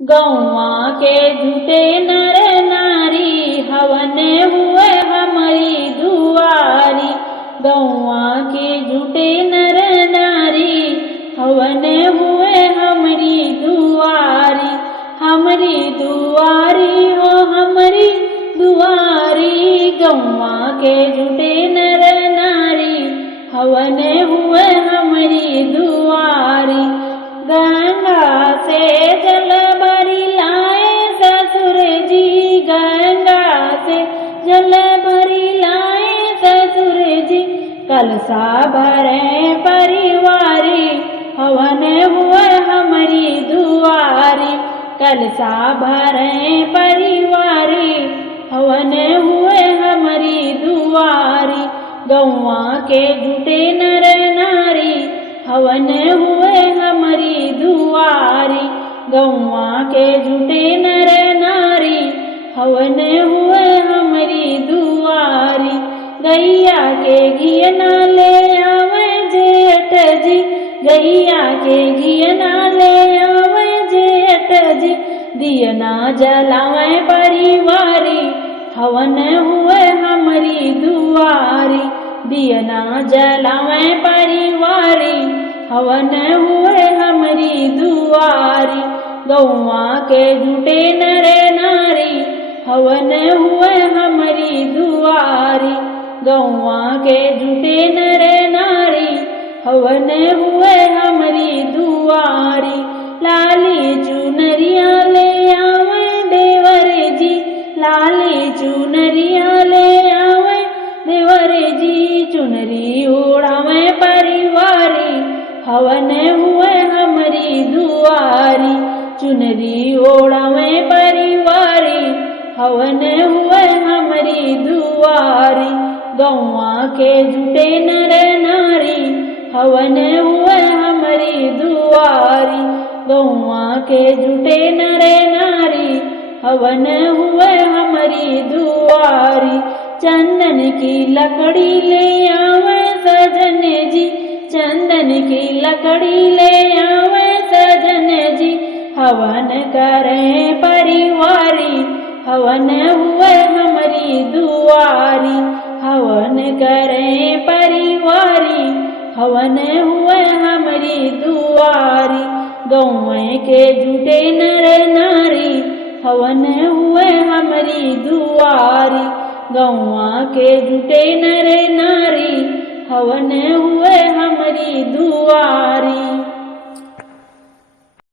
गौवा के जुटे नर नारी हवन हुए हमारी दुआरी। गौवा के जुटे नर नारी हवन हुए हमारी दुआरी। हमारी दुआरी हो हमारी दुआरी। गौवा के जुटे नर नारी हवन हुए हमारी दुआरी। गंगा से जल भरी लाए ससुर जी। गंगा से जल भरी लाए ससुर जी। कलशा भरे परिवारी हवन हुए हमारी दुआरी। कलशा भरे परिवारी हवन हुए हमारी दुआरी। गौवा के जुटे नर नारी हवन हुए हमारी दुआरी। गौवा के जुटे नर नारी हवन हुए हमारी दुआरी। गैया के घियना ले आवे जेठ जी। गैया के घियना ले आवे जेठ जी। दियना जलावे परिवारी हवन हुए हमारी दुआरी। दियना जलावे परिवारी हवन हुए हमारी दुआरी। गौवा के जुटे नर नारी हवन हुए हमारी दुआरी। गौवा के जुटे नर नारी हवन हुए हमारी दुआरी। लाली चुनरिया ले आवे देवर जी। लाली चुनरिया ले आवे देवर जी। चुनरी ओढ़ावे परिवारी हवन हुए हमारी दुआरी। चुनरी ओढ़ावे परिवारी हवन हुए हमारी दुआरी। गौवा के जुटे नर नारी हवन हुए हमारी दुआरी। गौवा के जुटे नर नारी हवन हुए हमारी दुआरी। चंदन की लकड़ी ले आवे सजन जी। चंदन की लकड़ी ले आवे सजन जी। हवन करें परिवारी हवन हुए हमारी दुआरी। हवन करें परिवारी हवन हुए हमारी दुआरी। गौवे के जुटे नर नारी हवन हुए हमारी दुआरी। गौवा के जुटे नर नारी हवन हुए हमारी दुआरी।